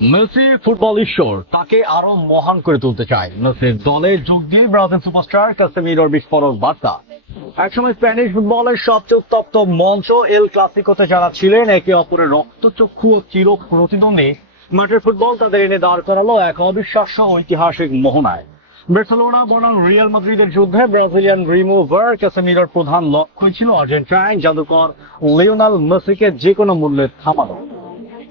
Messi football ঈশ্বর, তাকে আরো মহান করে তুলতে চায়। মেসির দলে যোগ দিয়ে ব্রাজিল সুপারস্টার কাসেমিরোর বিস্ফোরক বার্তা। একসময় স্প্যানিশ ফুটবলের সবচেয়ে উত্তপ্ত মঞ্চ এল ক্লাসিকোতে যারা ছিলেন একে অপরের রক্তচক্ষু ও চির প্রতিদ্বন্দ্বী, মাঠের ফুটবল তাদের এনে দাঁড় করালো এক অবিশ্বাস্য ঐতিহাসিক মোহনায়। বার্সেলোনা বনাম রিয়াল মাদ্রিদের যুদ্ধে ব্রাজিলিয়ান রিমুভার কাসেমিরোর প্রধান লক্ষ্যই ছিল আর্জেন্টাইন জাদুকর লিওনেল মেসিকে যে কোনো মূল্যে থামানো।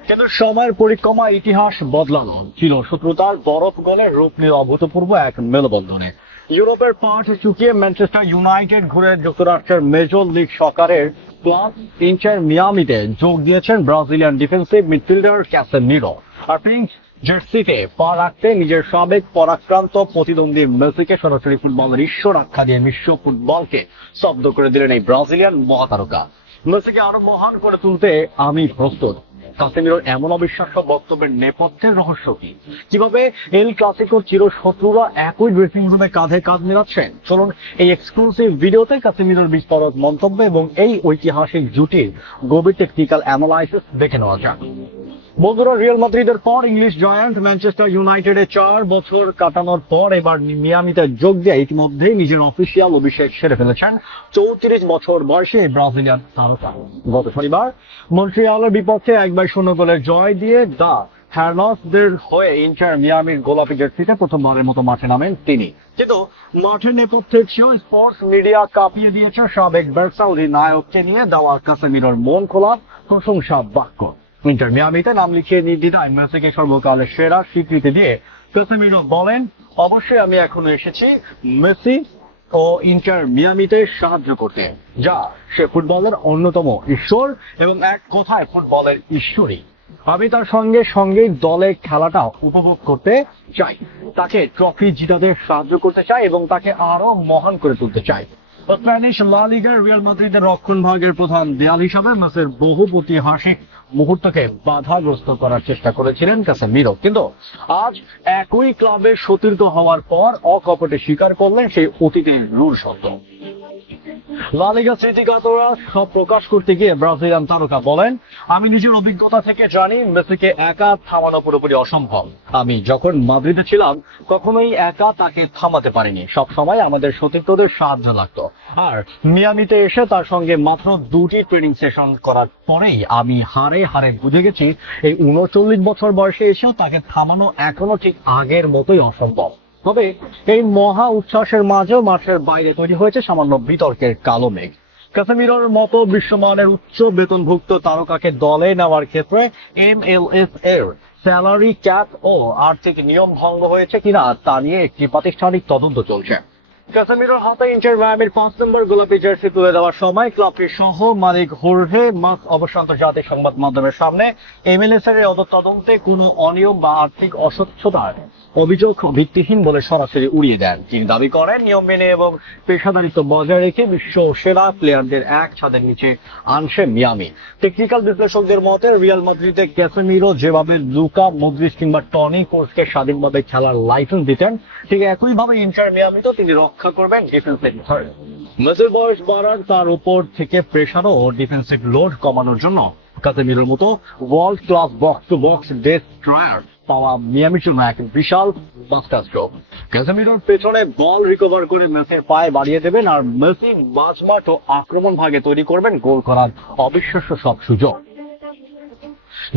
কিন্তু সময়ের পরিক্রমা ইতিহাস বদলানো, ছিল শত্রুতার বরফ গলে রূপ নিয়ে অভূতপূর্ব এক মেলবন্ধনে। ইউরোপের পাঠ চুকিয়ে ম্যানচেস্টার ইউনাইটেড ঘুরে যুক্তরাষ্ট্রের মেজর লিগ সকারের ক্লাব ইন্টার মিয়ামিতে যোগ দিয়েছেন ব্রাজিলিয়ান ডিফেন্সিভ মিডফিল্ডার কাসেমিরো। আর পিঙ্ক জার্সিতে পা রাখতে নিজের সাবেক পরাক্রান্ত প্রতিদ্বন্দ্বী মেসিকে সরাসরি ফুটবলের ঈশ্বর আখ্যা দিয়ে বিশ্ব ফুটবলকে স্তব্ধ করে দিলেন এই ব্রাজিলিয়ান মহাতারকা। মেসিকে আরো মহান করে তুলতে আমি প্রস্তুত। কাসেমিরোর এমন অবিশ্বাস্য বক্তব্যের নেপথ্যের রহস্য কি? কিভাবে এল ক্লাসিকোর চিরশত্রুরা একই ড্রেসিং রুমে কাঁধে কাঁধ মিলাচ্ছেন? চলুন এই এক্সক্লুসিভ ভিডিওতে কাসেমিরোর বিস্ফোরক মন্তব্য এবং এই ঐতিহাসিক জুটির গভীর টেকনিক্যাল অ্যানালাইসিস দেখে নেওয়া যাক। বন্ধুরা, রিয়াল মাদ্রিদের পর ইংলিশ জায়ান্ট ম্যানচেস্টার ইউনাইটেডে 4 বছর কাটানোর পর এবার মিয়ামিতে যোগ দিয়ে ইতিমধ্যেই নিজের অফিসিয়াল অভিষেক সেরে ফেলেছেন 34 বছর বয়সী এই ব্রাজিলিয়ান তারকা। গত শনিবার মন্ট্রিয়ালের বিপক্ষে 1-0 গোলের জয় দিয়ে দ্য হ্যারনসদের হয়ে ইন্টার মিয়ামির গোলাপি জার্সিতে প্রথমবারের মতো মাঠে নামেন তিনি। কিন্তু মাঠের নেপথ্যের চেয়েও স্পোর্টস মিডিয়া কাঁপিয়ে দিয়েছে সাবেক বার্সা অধিনায়ককে নিয়ে দেওয়া কাসেমিরোর মন খোলা প্রশংসা বাক্য। ইন্টার মিয়ামিতে নাম লিখিয়ে নির্দ্বিধায় মেসিকে সর্বকালের সেরা স্বীকৃতি দিয়ে কাসেমিরো বলেন, অবশ্যই আমি এখনো এসেছি মেসি ও ইন্টার মিয়ামিতে সাহায্য করতে, যা সে ফুটবলের অন্যতম ঈশ্বর এবং এক কথায় ফুটবলের ঈশ্বরী। আমি তার সঙ্গেই দলে খেলাটা উপভোগ করতে চাই, তাকে ট্রফি জিতাতে সাহায্য করতে চাই এবং তাকে আরো মহান করে তুলতে চাই। স্প্যানিশ লা লিগার রিয়াল মাদ্রিদের রক্ষণভাগের প্রধান দেয়াল হিসাবে মেসির বহু ঐতিহাসিক মুহূর্তকে বাধাগ্রস্ত করার চেষ্টা করেছিলেন কাসেমিরো, কিন্তু আজ একই ক্লাবের সতীর্থ হওয়ার পর অকপটে স্বীকার করলেন সেই অতীতের রূঢ় সত্য। লা লিগা স্মৃতিকাতরা সব প্রকাশ করতে গিয়ে ব্রাজিলিয়ান তারকা বলেন, আমি নিজের অভিজ্ঞতা থেকে জানি মেসিকে একা থামানো পুরোপুরি অসম্ভব। আমি যখন মাদ্রিদে ছিলাম কখনোই একা তাকে থামাতে পারিনি, সব সময় আমাদের সতীর্থদের সাহায্য লাগতো। আর মিয়ামিতে এসে তার সঙ্গে মাত্র 2টি ট্রেনিং সেশন করার পরেই আমি হারে হারে বুঝে গেছি এই 39 বছর বয়সে এসেও তাকে থামানো এখনো ঠিক আগের মতোই অসম্ভব। তবে এই মহা উচ্ছ্বাসের মাঝেও মাঠের বাইরে তৈরি হয়েছে সামান্য বিতর্কের কালো মেঘ। কাসেমিরোর মতো বিশ্বমানের উচ্চ বেতনভুক্ত তারকাকে দলে নেওয়ার ক্ষেত্রে MLS এর স্যালারি ক্যাপ ও আর্থিক নিয়ম ভঙ্গ হয়েছে কিনা তা নিয়ে একটি প্রাতিষ্ঠানিক তদন্ত চলছে। কাসেমিরোর হাতে ইন্টার মিয়ামির 5 নম্বর গোলাপি জার্সি তুলে দেওয়ার সময় ক্লাবটির সহ মালিক হোর্হে মাস অবশ্য আন্তর্জাতিক সংবাদ মাধ্যমের সামনে MLS এর তদন্তে কোনো অনিয়ম বা আর্থিক অস্বচ্ছতার অভিযোগ ভিত্তিহীন বলে সরাসরি উড়িয়ে দেন। তিনি দাবি করেন, নিয়ম মেনে এবং পেশাদারিত্ব বজায় রেখে বিশ্ব সেরা প্লেয়ারদের এক ছাদের নিচে আনছে মিয়ামি। টেকনিক্যাল বিশ্লেষকদের মতে রিয়াল মাদ্রিদে কাসেমিরো যেভাবে লুকা মদ্রিচ কিংবা টনি ক্রুসকে স্বাধীনভাবে খেলার লাইসেন্স দিতেন, ঠিক একইভাবে ইন্টার মিয়ামিতেও তিনি রক্ষা করবেন ডিফেন্সিভ থার্ড। মেসির বয়স বাড়ার তার উপর থেকে প্রেশার ও ডিফেন্সিভ লোড কমানোর জন্য কাসেমিরোর মতো world class box to box destroyer পাওয়া মিয়ামির জন্য এক বিশাল মাস্টার স্ট্রোক। কাসেমিরোর পেছনে বল রিকভার করে মেসির পায়ে বাড়িয়ে দেবেন আর মেসি মাঝমাঠ ও আক্রমণ ভাগে তৈরি করবেন গোল করার অবিশ্বাস্য সব সুযোগ।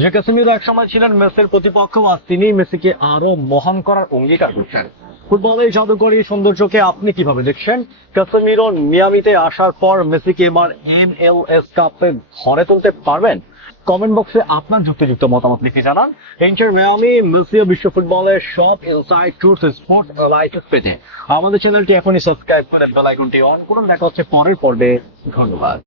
যে কাসেমিরো একসময় ছিলেন মেসির প্রতিপক্ষ, আজ তিনি মেসিকে আরো মহান করার অঙ্গীকার করছেন। ফুটবলের জাদুকরী সৌন্দর্যকে আপনি কিভাবে দেখছেন? কাসেমিরো মিয়ামিতে আসার পর মেসিকে এবার MLS কাপে ঘরে তুলতে পারবেন? কমেন্ট বক্সে আপনার যুক্তিযুক্ত মতামত লিখে জানান। ইন্টার মিয়ামি, মেসি ও বিশ্ব ফুটবলের সব ইনসাইড ট্রুথ স্পোর্টস অ্যানালাইসিস পেতে আমাদের চ্যানেলটি এখনই সাবস্ক্রাইব করে বেল আইকনটি অন করুন। দেখা হচ্ছে পরের পর্বে। ধন্যবাদ।